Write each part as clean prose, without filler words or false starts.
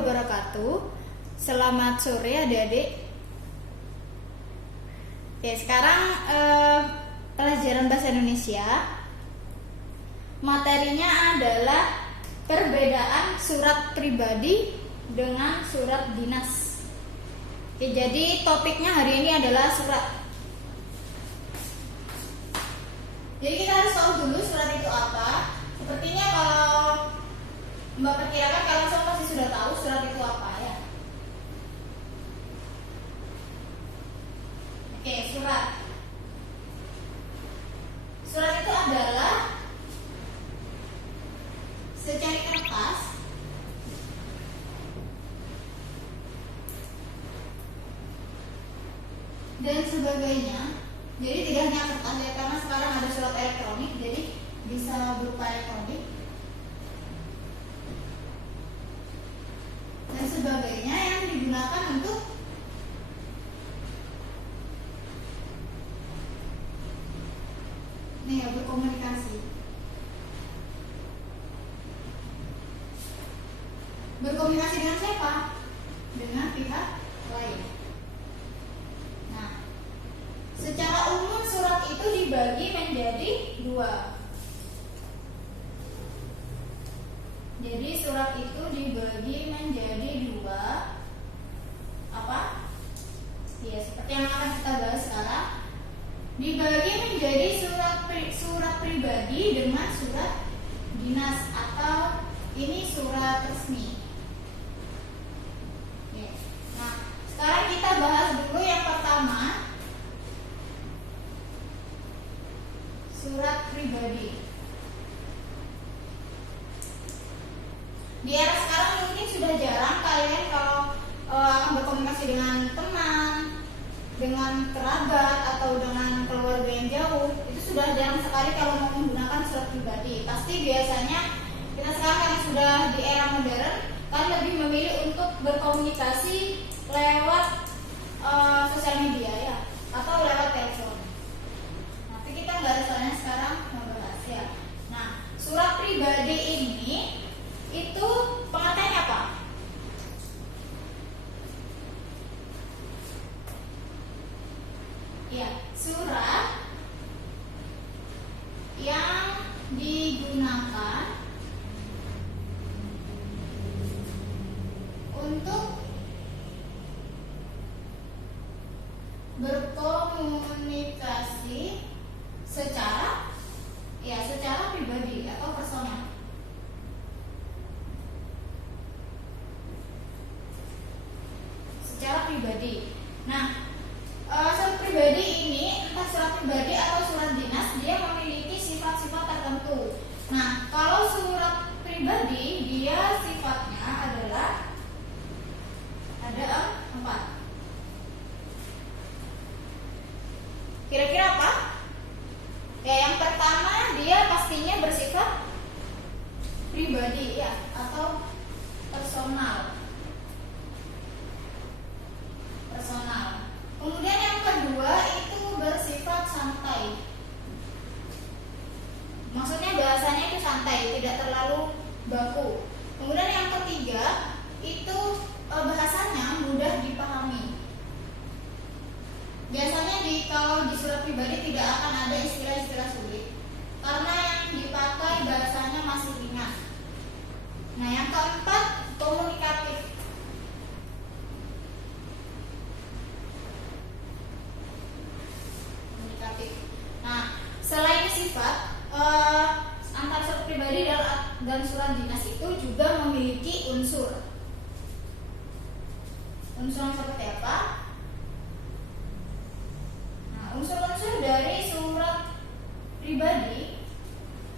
wabarakatuh. Selamat sore adik-adik. Oke, sekarang pelajaran bahasa Indonesia. Materinya adalah perbedaan surat pribadi dengan surat dinas. Oke, jadi topiknya hari ini adalah surat. Jadi kita harus tahu dulu surat itu apa. Sepertinya kalau Mbak perkirakan kalian semua pasti sudah tahu surat itu apa ya. Oke, surat. Surat itu adalah secari kertas dan sebagainya. Jadi tidak hanya kertas ya, karena sekarang ada surat elektronik, jadi bisa berupa elektronik dan sebagainya yang digunakan untuk berkomunikasi. Berkomunikasi dengan siapa? Dengan pihak lain. Nah, secara umum surat itu dibagi menjadi dua. Jadi surat itu dibagi menjadi dua. Apa? Ya, seperti yang akan kita bahas sekarang. Dibagi menjadi surat pribadi dengan surat dinas atau ini surat resmi. Oke. Nah, sekarang kita bahas dulu yang pertama, surat pribadi. Di era sekarang mungkin sudah jarang kalian kalau akan berkomunikasi dengan teman, dengan kerabat atau dengan keluarga yang jauh. Itu sudah jarang sekali kalau mau menggunakan surat pribadi. Pasti biasanya kita sekarang karena sudah di era modern, kan lebih memilih untuk berkomunikasi lewat sosial media ya, atau lewat telepon. Tapi kita nggak ada soalnya sekarang membahas ya. Nah, surat pribadi ini itu pengertiannya apa? Ya, surat yang digunakan untuk berkomunikasi secara pribadi atau personal. Secara pribadi. Nah, surat pribadi ini, entah surat pribadi atau surat dinas, dia memiliki sifat-sifat tertentu. Nah, kalau surat pribadi, dia sifatnya adalah ada 4. Kira-kira apa? Ya, yang pertama dia pastinya bersifat pribadi ya, atau personal. Kemudian yang kedua itu bersifat santai. Maksudnya bahasanya itu santai, tidak terlalu baku. Kemudian yang ketiga itu bahasanya mudah dipahami. Biasanya kalau di surat pribadi tidak akan ada istilah-istilah sulit, karena yang dipakai bahasanya masih ringan. Nah, yang keempat komunikatif. Nah, selain sifat antara surat pribadi dan surat dinas itu juga memiliki unsur. Unsur yang seperti apa? Nah, unsur-unsur dari surat pribadi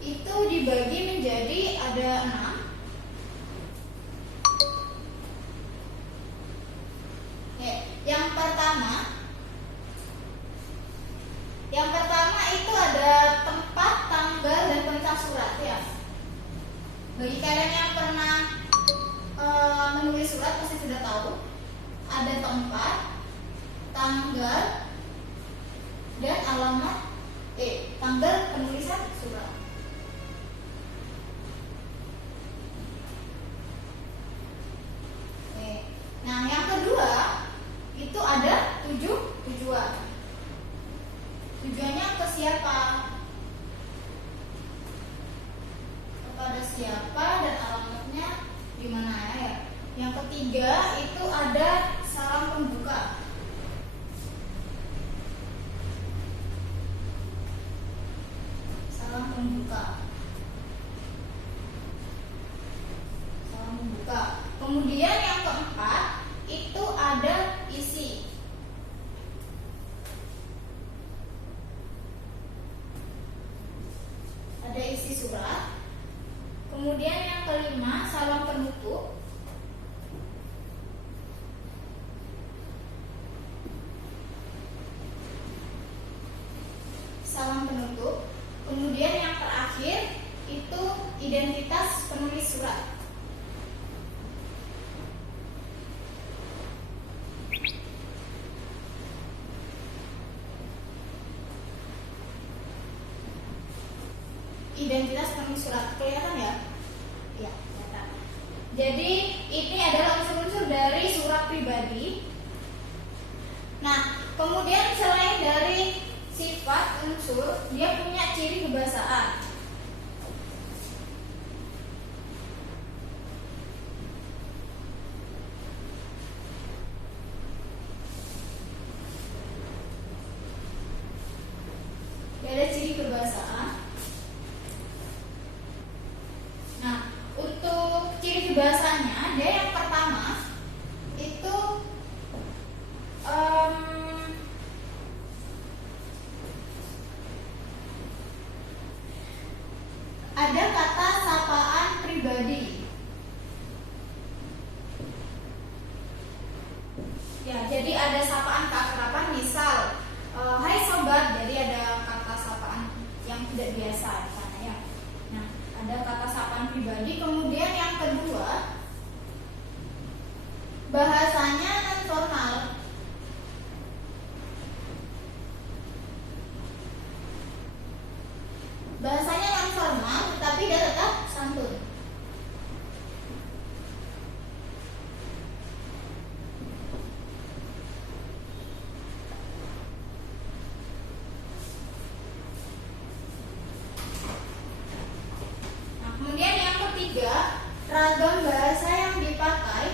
itu dibagi menjadi ada 6. Oke, yang pertama itu ada tempat, tanggal, dan penulisan surat ya. Bagi kalian yang pernah menulis surat pasti sudah tahu ada tempat, tanggal, dan alamat tanggal penulisan surat. gimana ya. Yang ketiga itu ada salam pembuka. Salam pembuka. Salam pembuka. Kemudian yang keempat itu ada isi. Ada isi surat. Kemudian yang kelima salam penutup. Salam penutup. Kemudian yang terakhir itu identitas penulis surat. Identitas penulis surat kelihatan ya? Ya, kelihatan. Jadi ini adalah unsur-unsur dari surat pribadi. Nah, kemudian selain dari sifat unsur, dia punya ciri kebahasaan. Dia ada ciri kebahasaan. Nah, untuk ciri kebahasaannya, dia yang pertama itu ada kata sapaan pribadi. Ya, jadi ada sapaan keakraban, misal hai sobat, jadi ada kata sapaan yang tidak biasa di sana ya. Nah, ada kata sapaan pribadi. Kemudian yang kedua, bahasanya non formal. Bahasanya non formal, tetapi dia tetap santun. Nah, kemudian yang ketiga, ragam bahasa yang dipakai.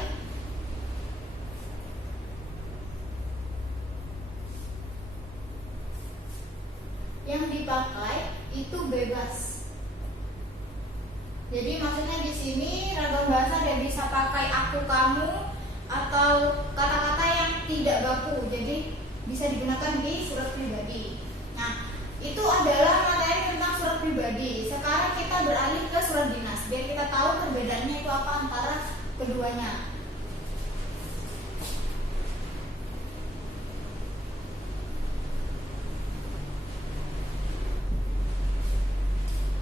Yang dipakai itu bebas. Jadi maksudnya di sini ragam bahasa dia bisa pakai aku, kamu, atau kata-kata yang tidak baku. Jadi bisa digunakan di surat pribadi. Nah, itu adalah materi tentang surat pribadi. Sekarang kita beralih ke surat dinas, biar kita tahu perbedaannya itu apa antara keduanya.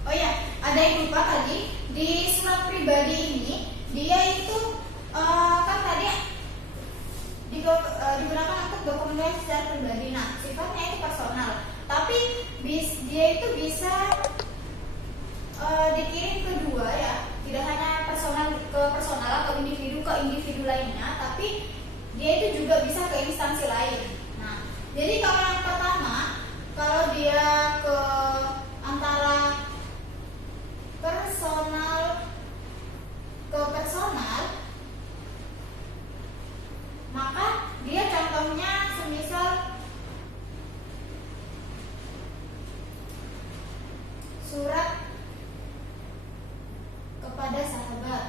Oh ya, ada yang lupa tadi, di surat pribadi ini dia itu kan tadi digunakan untuk dokumentasi secara pribadi. Nah, sifatnya itu personal, tapi dia itu bisa dikirim ke dua ya, tidak hanya personal ke personal atau individu ke individu lainnya, tapi dia itu juga bisa ke instansi lain. Nah, jadi kalau yang pertama, kalau dia ke antara personal ke personal, maka dia contohnya semisal surat kepada sahabat.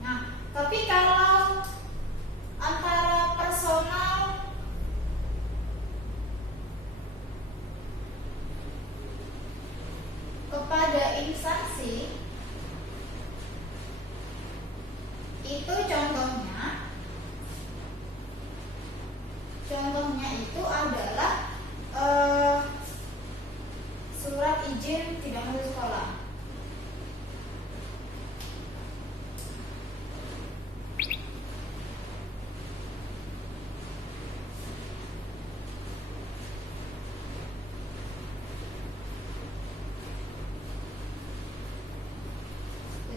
Nah, tapi kalau antara personal kepada instansi, itu contohnya itu adalah surat izin tidak masuk sekolah.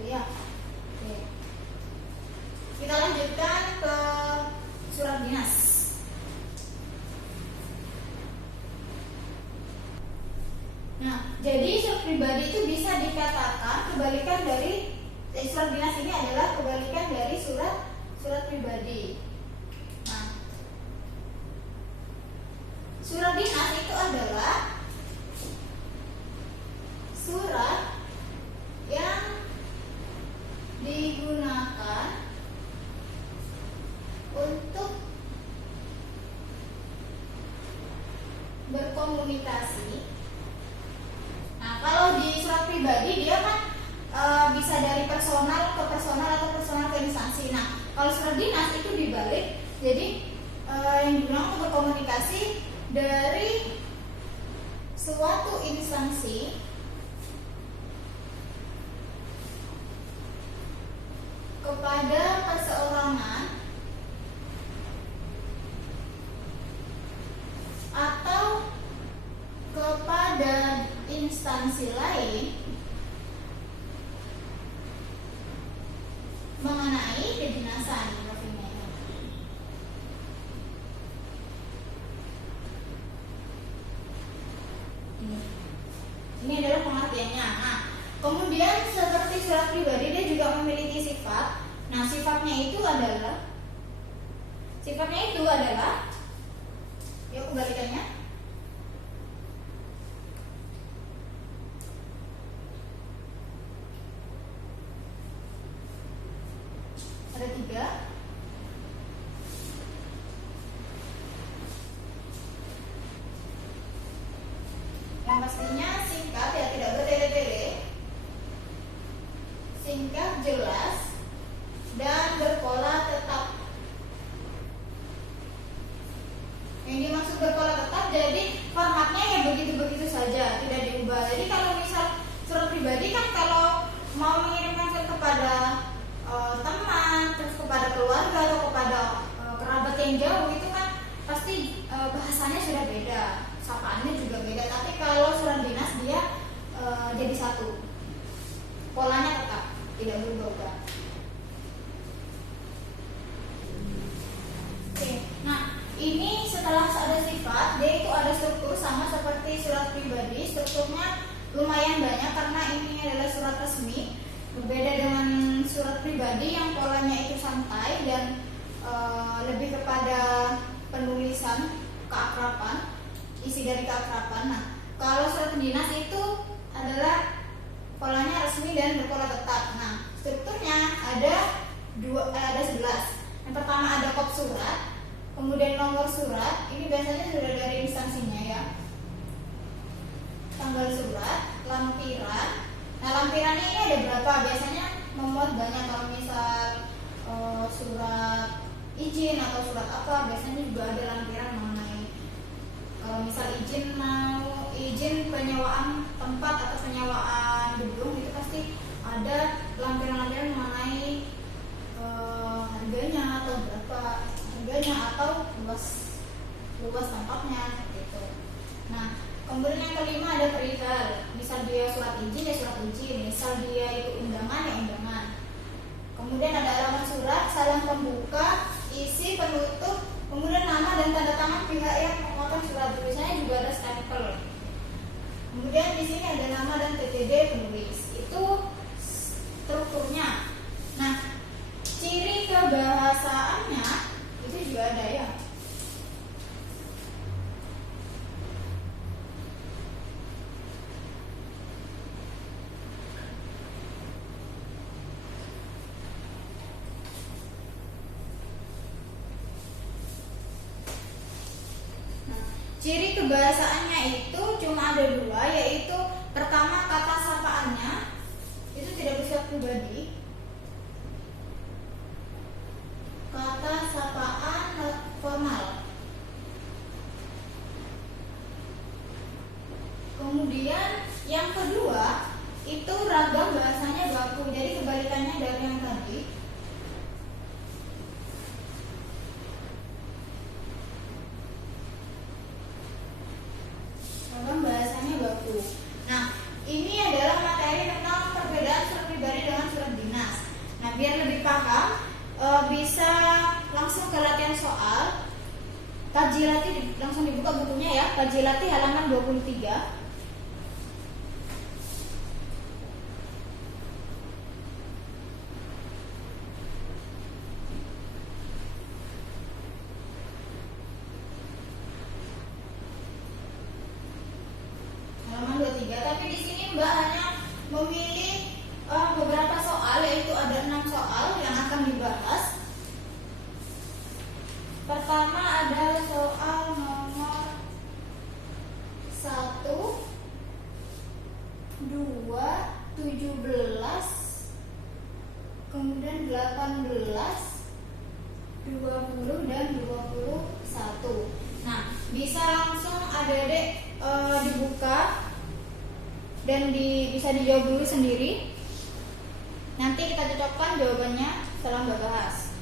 Ya. Oke. Kita lanjutkan ke surat dinas. Nah, jadi surat pribadi itu bisa dikatakan kebalikan dari surat dinas ini adalah kebalikan dari surat pribadi. Nah, surat dinas itu adalah surat yang digunakan untuk berkomunikasi. Nah, kalau di surat pribadi dia kan bisa dari personal ke personal atau personal ke instansi. Nah, kalau surat dinas itu dibalik, jadi yang digunakan untuk berkomunikasi dari suatu instansi kepada perseorangan atau kepada instansi lain mengenai kedinasan. Ini adalah pengertiannya. Nah, kemudian seperti surat pribadi dia juga memiliki sifat. Nah, sifatnya itu adalah yuk kebalikannya. Ada 3. Yang pastinya singkat, ya, tidak bertele-tele, singkat, jelas, dan berpola tetap. Yang dimaksud berpola tetap, jadi formatnya ya begitu-begitu saja, tidak diubah. Jadi kalau misal surat pribadi kan kalau mau mengirimkan surat kepada teman, terus kepada keluarga atau kepada kerabat yang jauh, itu kan pasti bahasanya sudah beda, sapaannya juga beda. Tapi kalau surat dinas dia jadi satu, polanya tetap, tidak berubah. Oke, nah ini setelah ada sifat, dia itu ada struktur sama seperti surat pribadi. Strukturnya lumayan banyak karena ini adalah surat resmi. Berbeda dengan surat pribadi yang polanya itu santai dan lebih kepada penulisan keakraban, isi dari keakraban. Nah, kalau surat dinas itu adalah polanya resmi dan berpola tetap. Nah, strukturnya ada 11. Yang pertama ada kop surat, kemudian nomor surat, ini biasanya sudah dari instansinya ya. Tanggal surat, lampiran. Nah, lampirannya ini ada berapa? Biasanya memuat banyak. Kalau misal surat izin atau surat apa, biasanya juga ada lampiran mengenai kalau misal izin penyewaan tempat atau penyewaan gedung, itu pasti ada lampiran-lampiran mengenai harganya atau berapa harganya atau luas tempatnya gitu. Nah, kemudian yang kelima ada perihal. Misal dia surat izin ya surat izin, misal dia itu undangan ya undangan. Kemudian ada alamat surat, salam pembuka, isi, penutup, kemudian nama dan tanda tangan pihak yang mengeluarkan surat. Tulisannya juga ada stempel. Kemudian di sini ada nama dan TTD penulis. Itu strukturnya. Nah, ciri kebahasaannya itu juga ada ya. Ciri kebahasaannya itu cuma ada 2, yaitu pertama kata sapaannya itu tidak bersifat pribadi. Kata sapaan formal. Kemudian yang kedua itu ragam bahasanya baku. Jadi kebalikannya dari yang tadi. Bahasanya baku. Nah, ini adalah materi tentang perbedaan surat pribadi dengan surat dinas. Nah, biar lebih paham, bisa langsung ke latihan soal. Kaji latih langsung dibuka bukunya ya. Kaji latih halaman 23. memilih beberapa soal, yaitu ada 6 soal yang akan dibahas. Pertama ada soal nomor 1, 2, 17, kemudian 18, 20 dan 21. Nah, bisa langsung adik-adik dibuka dan bisa dijawab dulu sendiri. Nanti kita cocokkan jawabannya setelah membahas.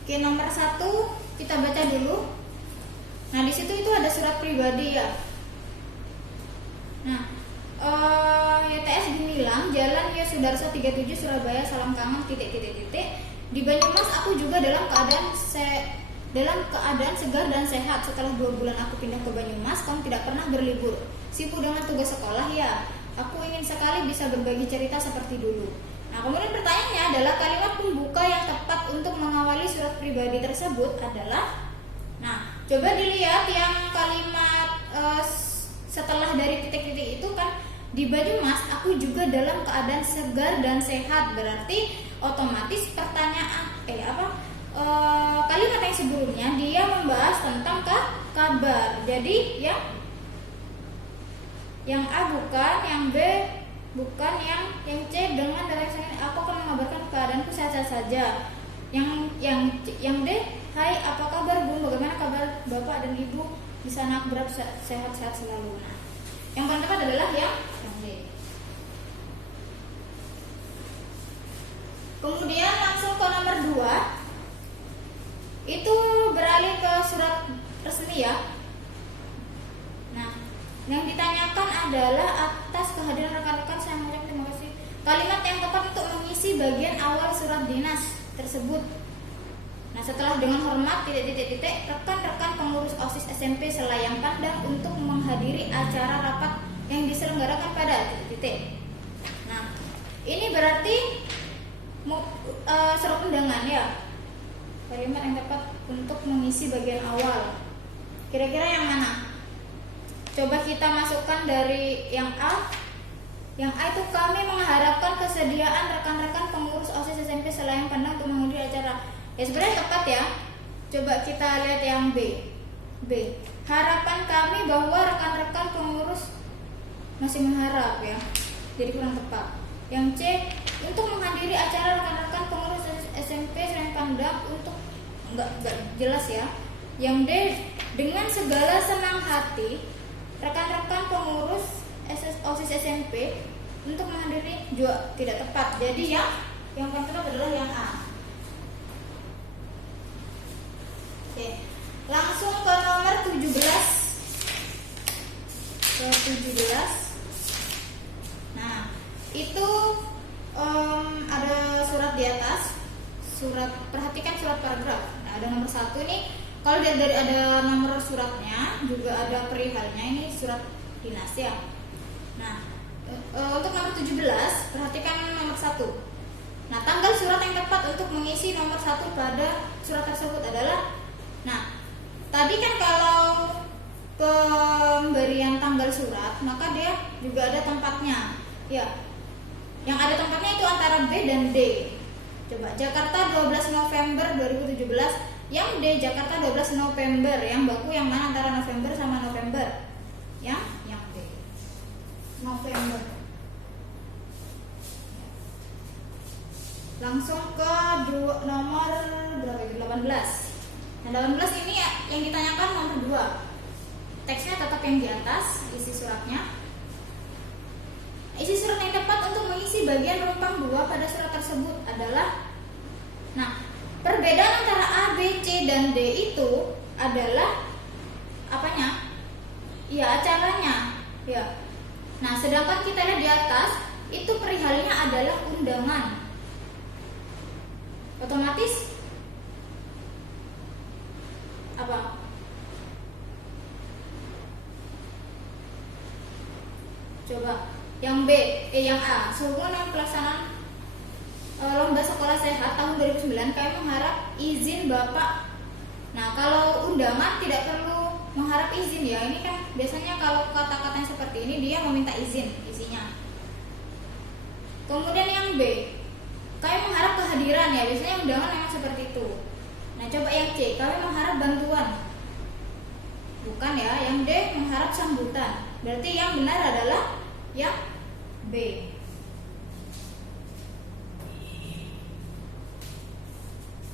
Oke, nomor 1 kita baca dulu. Nah, di situ itu ada surat pribadi ya. Nah, YTS Gemilang, Jalan Y Sudarso 37 Surabaya, salam kangen titik. Di Banyumas aku juga dalam keadaan segar dan sehat. Setelah 2 bulan aku pindah ke Banyumas, kamu tidak pernah berlibur. Sibuk dengan tugas sekolah ya. Aku ingin sekali bisa berbagi cerita seperti dulu. Nah, kemudian pertanyaannya adalah kalimat pembuka yang tepat untuk mengawali surat pribadi tersebut adalah, nah, coba dilihat yang kalimat setelah dari titik-titik itu kan, di Banyumas aku juga dalam keadaan segar dan sehat. Berarti otomatis pertanyaan kalimat yang sebelumnya dia membahas tentang kabar. Jadi yang A bukan, yang B bukan, yang C dengan direction aku akan mengabarkan keadaanku sehat-sehat saja. Yang D, hai apa kabar Bung, bagaimana kabar Bapak dan Ibu di sana, aku berharap sehat-sehat selalu. Nah, yang paling tepat adalah yang D. Kemudian langsung ke nomor 2, itu beralih ke surat resmi ya. Nah, yang ditanyakan adalah atas kehadiran rekan-rekan saya mengucapkan terima kasih. Kalimat yang tepat untuk mengisi bagian awal surat dinas tersebut. Nah, setelah dengan hormat rekan-rekan pengurus OSIS SMP Selayang Pandang untuk menghadiri acara rapat yang diselenggarakan pada Nah, ini berarti surat undangan ya. Kalimat yang tepat untuk mengisi bagian awal. Kira-kira yang mana? Coba kita masukkan dari yang A. Yang A itu kami mengharapkan kesediaan rekan-rekan pengurus OSIS SMP Selayang Pandang untuk menghadiri acara. Ya sebenarnya tepat ya. Coba kita lihat yang B. Harapan kami bahwa rekan-rekan pengurus masih mengharap ya. Jadi kurang tepat. Yang C, untuk menghadiri acara rekan-rekan pengurus SMP Selayang Pandang untuk enggak jelas ya. Yang D, dengan segala senang hati rekan-rekan pengurus OSIS SMP untuk menghadiri juga tidak tepat. Jadi yang paling tepat adalah yang A. Oke, langsung ke nomor 17. Nah, itu ada surat di atas. Perhatikan surat paragraf. Nah, ada nomor 1 nih. Kalau dari ada nomor suratnya, juga ada perihalnya. Ini surat dinas ya. Nah, untuk nomor 17, perhatikan nomor 1. Nah, tanggal surat yang tepat untuk mengisi nomor 1 pada surat tersebut adalah, nah, tadi kan kalau pemberian tanggal surat, maka dia juga ada tempatnya. Ya. Yang ada tempatnya itu antara B dan D. Coba Jakarta 12 November 2017. Yang D Jakarta 12 November. Yang baku yang mana antara November sama November? Yang D. November. Langsung ke nomor berapa? 18. Nah, 18 ini yang ditanyakan nomor 2. Teksnya tetap yang di atas, isi suratnya. Isi surat yang tepat untuk mengisi bagian rumpang 2 pada surat tersebut adalah, nah, perbedaan antara A, B, C, dan D itu adalah apanya? Ya, acaranya. Ya. Nah, sedangkan kita lihat di atas, itu perihalnya adalah undangan. Otomatis apa? Coba yang B, yang A, sehubungan dengan pelaksanaan lomba sekolah sehat tahun 2009, kami mengharap izin Bapak. Nah, kalau undangan tidak perlu mengharap izin ya. Ini kan biasanya kalau kata-katanya seperti ini dia meminta izin isinya. Kemudian yang B, kami mengharap kehadiran, ya biasanya undangan memang seperti itu. Nah coba yang C, kami mengharap bantuan. Bukan ya, yang D mengharap sambutan. Berarti yang benar adalah yang B.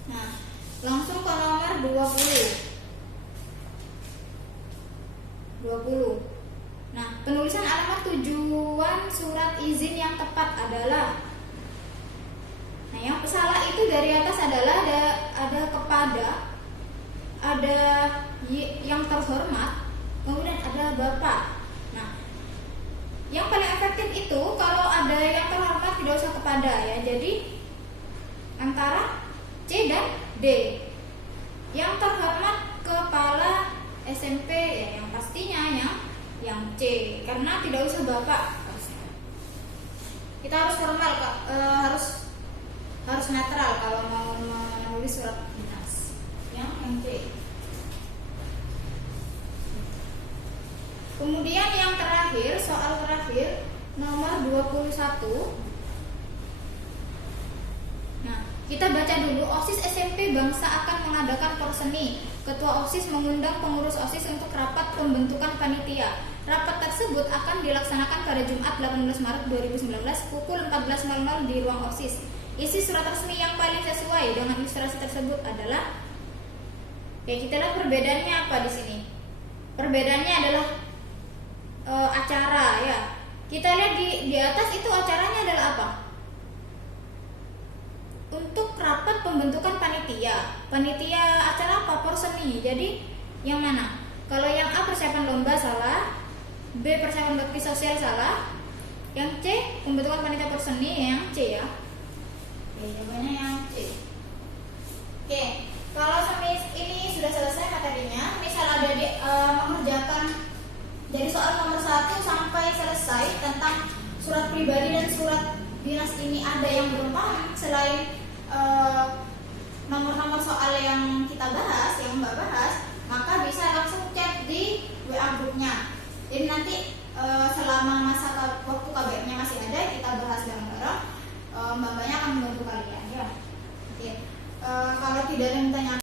Nah, langsung ke nomor 20. Nah, penulisan alamat tujuan surat izin yang tepat adalah. Nah, yang salah itu dari atas adalah ada kepada, ada yang terhormat, kemudian ada Bapak. Nah, yang paling efektif itu kalau ada yang terhormat tidak usah kepada ya. Jadi antara C dan D. Yang terhormat kepala SMP ya, yang pastinya yang C, karena tidak usah Bapak. Kita harus formal, harus netral kalau mau menulis surat dinas. Yang C. Kemudian yang terakhir, soal terakhir nomor 21. Nah, kita baca dulu. OSIS SMP Bangsa akan mengadakan porseni. Ketua OSIS mengundang pengurus OSIS untuk rapat pembentukan panitia. Rapat tersebut akan dilaksanakan pada Jumat 18 Maret 2019 pukul 14.00 di ruang OSIS. Isi surat resmi yang paling sesuai dengan ilustrasi tersebut adalah, kita lihat perbedaannya apa di sini. Perbedaannya adalah acara ya. Kita lihat di atas itu acaranya adalah apa? Untuk rapat pembentukan panitia. Panitia acara apa? Porseni. Jadi yang mana? Kalau yang A persiapan lomba salah, B persiapan bakti sosial salah, yang C pembentukan panitia porseni yang C ya. Oke, jawabannya yang C. Oke, kalau sampai ini sudah selesai materinya, misal ada mengerjakan dari soal nomor 1 sampai selesai tentang surat pribadi dan surat dinas ini ada yang belum paham selain nomor-nomor soal yang kita bahas, yang Mbak bahas, maka bisa langsung chat di WA grupnya. Jadi nanti selama masa waktu KBM-nya masih ada, kita bahas bareng-bareng. Mbak-mbaknya akan membantu kalian ya. Oke. Kalau tidak ada yang tanya